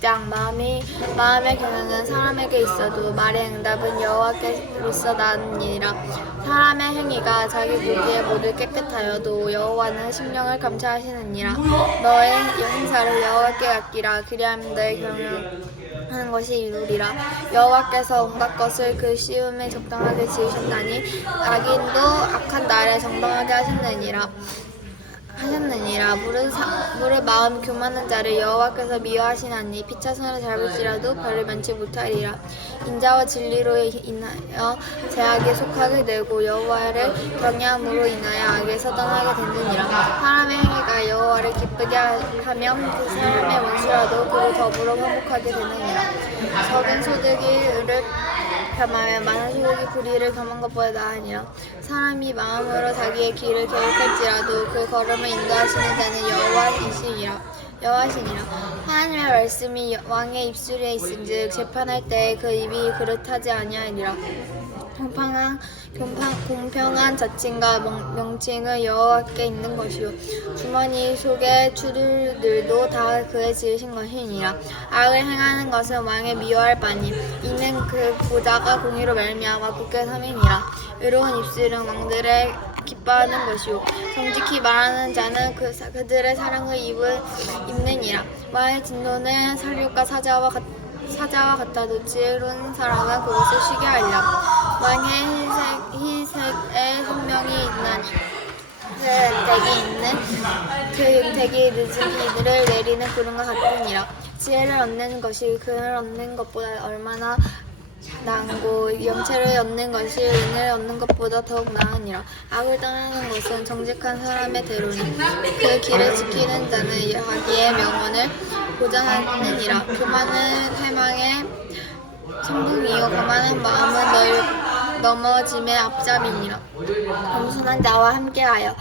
17장 마음의 경영은 사람에게 있어도 말의 응답은 여호와께로서 나느니라. 사람의 행위가 자기 보기에 모두 깨끗하여도 여호와는 심령을 감찰하시느니라. 너의 행사를 여호와께 맡기라. 그리하면 너의 경영하는 것이 이루리라. 여호와께서 온갖 것을 그 시음에 적당하게 지으셨나니 악인도 악한 날에 정당하게 하셨느니라. 무릇 마음 교만한 자를 여호와께서 미워하시나니 피차선을 잡을지라도 벌을 면치 못하리라. 인자와 진리로 인하여 제약에 속하게 되고 여호와를 경외함으로 인하여 악에서 떠나게 되느니라. 사람의 행위가 여호와를 기쁘게 하면 그 사람의 원수라도 그를 더불어 화목하게 되느니라. 적은 소득이 의를 겸하여 많은 소득이 불의를 겸한 것보다 나으니라. 사람이 마음으로 자기의 길을 계획할지라도 그 걸음을 인도하시는 자는 여호와시니라. 하나님의 말씀이 왕의 입술에 있은즉 재판할 때 그 입이 그릇하지 아니하리라. 공평한 자칭과 명칭은 여호와께 있는 것이요 주머니 속의 추들들도 다 그의 지으신 것이니라. 악을 행하는 것은 왕의 미워할 바니 이는 그 보좌가 공의로 말미암아 굳게 삼이니라. 의로운 입술은 왕들의 기뻐하는 것이요 정직히 말하는 자는 그들의 사랑을 입느니라. 왕의 진노는 살육과 사자와 같아도 지혜로운 사람은 그것을 쉬게 하리라. 왕의 희색에 생명이 있는 그 덱이 늦은 비를 내리는 구름과 같으니라. 지혜를 얻는 것이 금을 얻는 것보다 얼마나 나은고 명철을 얻는 것이 은을 얻는 것보다 더욱 나으니라. 악을 떠나는 것은 정직한 사람의 대로니 그 길을 지키는 자는 자기의 명언을 보장하느니라. 교만은 패망의 성공이요 거만한 마음은 넘어짐의 앞잡이니라. 겸손한 자와 함께하여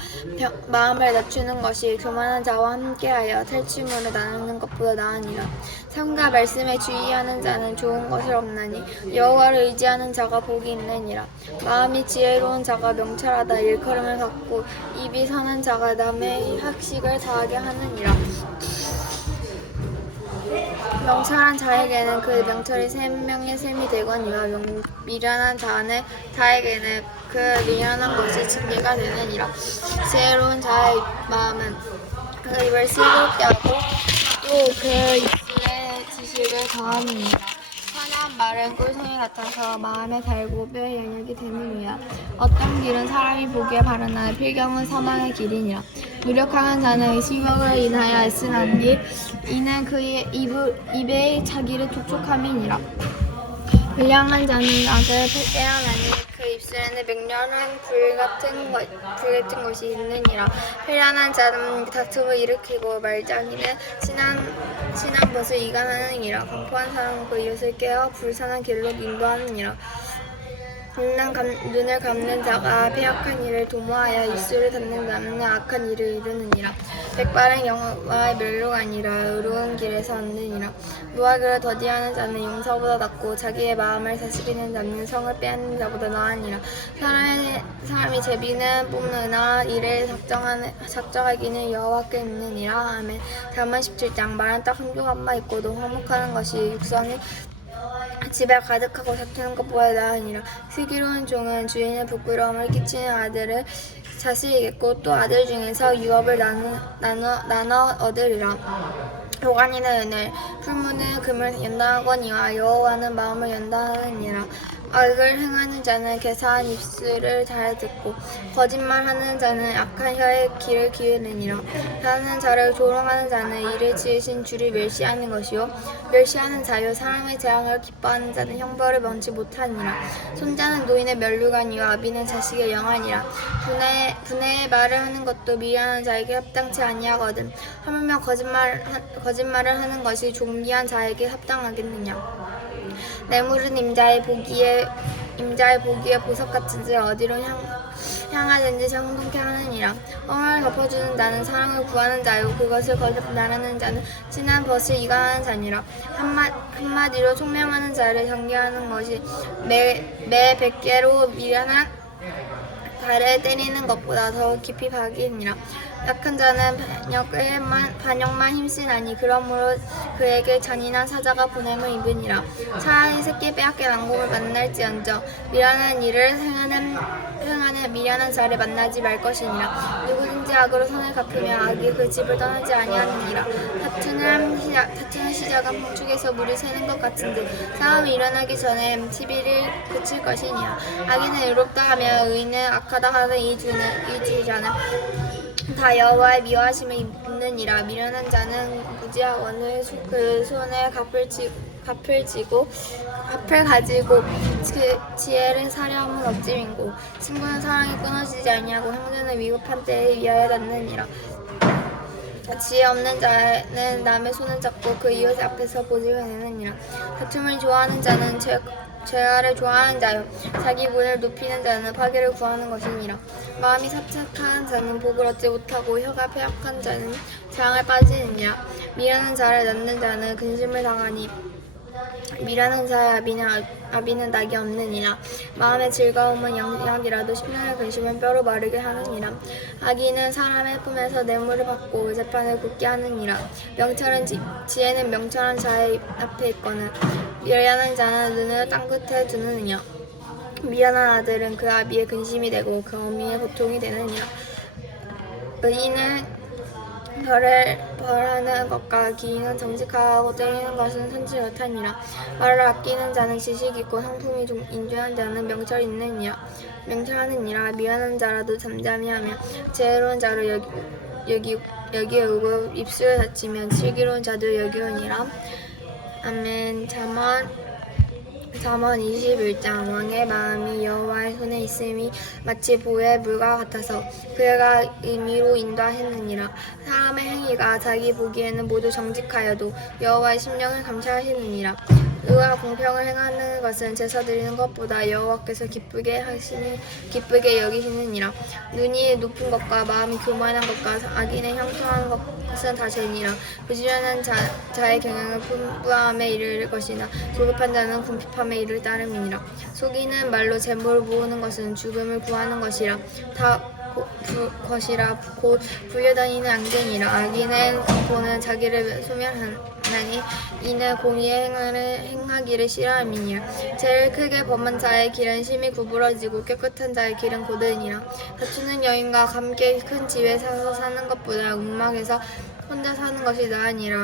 마음을 낮추는 것이 교만한 자와 함께하여 탈취물을 나누는 것보다 나으니라. 삶과 말씀에 주의하는 자는 좋은 것을 얻나니 여호와를 의지하는 자가 복이 있느니라. 마음이 지혜로운 자가 명철하다. 일컬음을 갖고 입이 선한 자가 남의 학식을 다하게 하느니라. 명철한 자에게는 그 명철이 생명의 샘이 되거니와 미련한 자에게는 그 미련한 것이 징계가 되느니라. 지혜로운 자의 마음은 그 입을 슬기롭게 하고 또 그 입술에 지식을 더하느니라. 선한 말은 꿀송이 같아서 마음에 달고 뼈에 연약이 되느니라. 어떤 길은 사람이 보기에 바르나 필경은 사망의 길이니라. 노력하는 자는 의식력으로 인하여 애쓰나니 이는 그의 입에 자기를 촉촉함이니라. 불량한 자는 악을 빼앗나니 그 입술에는 맹렬한 불 같은 것이 있느니라. 편안한 자는 다툼을 일으키고 말장이는 친한 것을 이간하느니라. 공포한 사람은 그 이웃을 깨어 불선한 길로 인도하느니라. 눈을 감는 자가 패역한 일을 도모하여 입술을 닫는 자는 악한 일을 이루느니라. 백발은 여호와의 멸류가 아니라 의로운 길에서 얻느니라. 무학으로 더디하는 자는 용사보다 낫고 자기의 마음을 다스리는 자는 성을 빼앗는 자보다 나으니라. 사람이 제비는 뽑느나 이를 작정하기는 여호와께 있느니라. 아멘. 잠언 17장 말은 딱 한 조각만 있고도 화목하는 것이 육성이 집에 가득하고 다투는 것보다 나으니라. 슬기로운 종은 주인의 부끄러움을 끼치는 아들을 자세히 겠고 또 아들 중에서 유업을 나눠 얻으리라. 교관이는 은을 풀무는 금을 연단하거니와 여호와는 마음을 연단하느니라. 악을 행하는 자는 개사한 입술을 잘 듣고 거짓말하는 자는 악한 혀에 귀를 기울이느니라. 다하는 자를 조롱하는 자는 이를 지으신 주를 멸시하는 것이요 멸시하는 자요 사람의 재앙을 기뻐하는 자는 형벌을 면치 못하니라. 손자는 노인의 면류관이요 아비는 자식의 영안이라. 분해의 말을 하는 것도 미련한 자에게 합당치 아니하거든. 하물며 거짓말을 하는 것이 존귀한 자에게 합당하겠느냐. 뇌물은 임자의 보기에 보석 같은지 어디로 향하든지 정통케 하느니라. 뻥을 덮어주는 자는 사랑을 구하는 자요 그것을 거듭 말하는 자는 진한 벗을 이간하는 자니라. 한마디로 총명하는 자를 경계하는 것이 매 100개로 미련한 발에 때리는 것보다 더 깊이 박이니라. 약한 자는 반역만 힘쓰나니 그러므로 그에게 잔인한 사자가 보냄을 입으니라. 차라리 새끼 빼앗겨 난공을 만날지언정 미련한 일을 행하는 미련한 자를 만나지 말 것이니라. 누구든지 악으로 선을 갚으면 악이 그 집을 떠나지 아니하느니라. 다투는 시작은 폭죽에서 물이 새는 것 같은데 싸움이 일어나기 전에 시비를 그칠 것이니라. 악인은 의롭다 하며 의인은 악하다 하는 이 주자는 다 여호와의 미워하심을 입느니라. 미련한 자는 무지하거늘 그 손에 갚을 가지고 지혜를 사려 함은 억지인고 친구는 사랑이 끊어지지 아니하고 형제는 위급한 때에 위하여 낳느니라. 지혜 없는 자는 남의 손을 잡고 그 이웃 앞에서 보직을 내느니라. 다툼을 좋아하는 자는 죄악을 좋아하는 자요 자기 분을 높이는 자는 파괴를 구하는 것이니라. 마음이 삽착한 자는 복을 얻지 못하고 혀가 패역한 자는 재앙을 빠지느니라. 미련한 자를 낳는 자는 근심을 당하니 미련한 자의 아비는 낙이 없느니라. 마음의 즐거움은 약이라도 심령의 근심은 뼈로 마르게 하느니라. 악인은 사람의 품에서 뇌물을 받고 재판을 굳게 하느니라. 지혜는 명철한 자의 앞에 있거늘 미련한 자는 눈을 땅끝에 두느니라. 미련한 아들은 그 아비의 근심이 되고 그 어미의 고통이 되느니라. 의인은 벌하는 것과 기인은 정직하고 때리는 것은 선지 못하니라. 말을 아끼는 자는 지식이 있고 상품이 인조한 자는 명철하느니라. 미련한 자라도 잠잠히 하며 지혜로운 자를 여기오고 입술을 닫히면 슬기로운 자도 여기오니라. 아멘. 잠언 21장. 왕의 마음이 여호와의 손에 있음이 마치 보의 물과 같아서 그가 의미로 인도하시느니라. 사람의 행위가 자기 보기에는 모두 정직하여도 여호와의 심령을 감찰하시느니라. 의와 공평을 행하는 것은 제사 드리는 것보다 여호와께서 기쁘게 여기시느니라. 눈이 높은 것과 마음이 교만한 것과 악인의 형통한 것은 다 죄니라. 부지런한 자의 경영은 풍부함에 이를 것이나 조급한 자는 궁핍함에 이를 따름이니라. 속이는 말로 재물을 모으는 것은 죽음을 구하는 것이라. 곧 불려다니는 앙증이라. 악인의 공포는 자기를 소멸하나니 이는 공의의 행하기를 싫어함이니라. 죄를 크게 범한 자의 길은 심히 구부러지고 깨끗한 자의 길은 고되니라. 다투는 여인과 함께 큰 집에 사서 사는 것보다 움막에서 혼자 사는 것이 나으니라.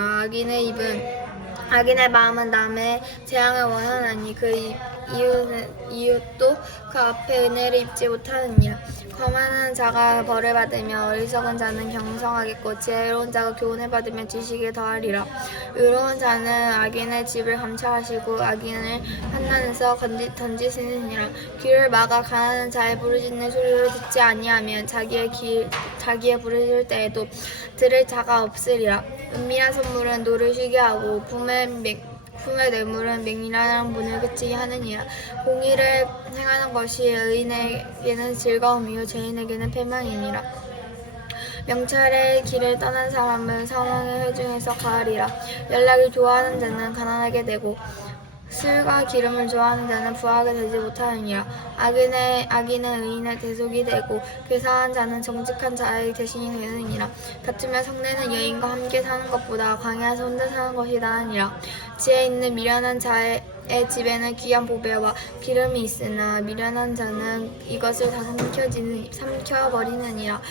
악인의 마음은 남의 재앙을 원하나니 그 이웃도 그 앞에 은혜를 입지 못하느니라. 거만한 자가 벌을 받으며 어리석은 자는 경성하겠고 지혜로운 자가 교훈을 받으며 지식에 더하리라. 의로운 자는 악인의 집을 감찰하시고 악인을 판단해서 던지시느니라. 귀를 막아 가난한 자의 부르짖는 소리를 듣지 아니하면 자기의 부르짖을 때에도 들을 자가 없으리라. 은밀한 선물은 노를 쉬게 하고 품의 뇌물은 맹인한 분을 그치게 하느니라. 공의를 행하는 것이 의인에게는 즐거움이요 죄인에게는 패망이니라. 명철의 길을 떠난 사람은 사망의 회중에서 가하리라. 연락을 좋아하는 자는 가난하게 되고 술과 기름을 좋아하는 자는 부하게 되지 못하느니라. 악인은 의인의 대속이 되고 괴사한 자는 정직한 자의 대신이 되느니라. 다투며 성내는 여인과 함께 사는 것보다 광야에서 혼자 사는 것이 나으니라. 지혜 있는 미련한 자의 집에는 귀한 보배와 기름이 있으나 미련한 자는 이것을 다 삼켜버리느니라.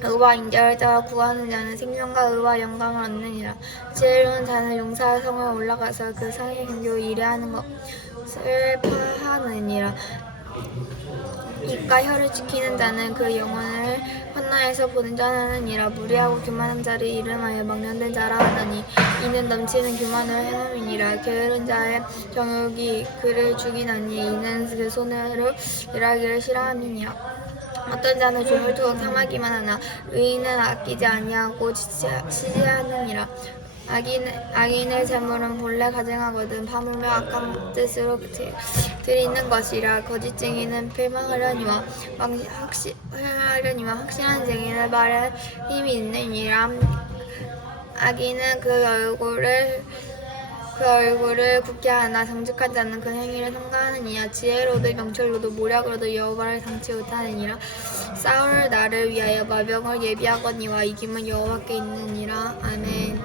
의와 인자를 따라 구하는 자는 생명과 의와 영광을 얻느니라. 지혜로운 자는 용사의 성에 올라가서 그 성의 경계로 이래하는 것을 파하느니라. 입과 혀를 지키는 자는 그 영혼을 환난에서 보존하느니라. 무리하고 교만한 자를 이름하여 망령된 자라 하나니 이는 넘치는 교만을 행함이니라. 게으른 자의 정욕이 그를 죽이나니 이는 그 손으로 일하기를 싫어함이니라. 어떤 자는 조물투성 삼하기만 하나 의인은 아끼지 아니하고 지지하느니라. 악인의 재물은 본래 가증하거든 파물며 악한 뜻으로 드리는 것이라. 거짓쟁이는 패망하려니와 확실한 쟁이는 말에 힘이 있느니라. 악인은 그 얼굴을 굳게 하나 정직한 자는 그 행위를 삼가하느니라. 지혜로도 명철로도 모략으로도 여호와를 당치 못하느니라. 싸울 나를 위하여 마병을 예비하거니와 이김은 여호와께 있느니라. 아멘.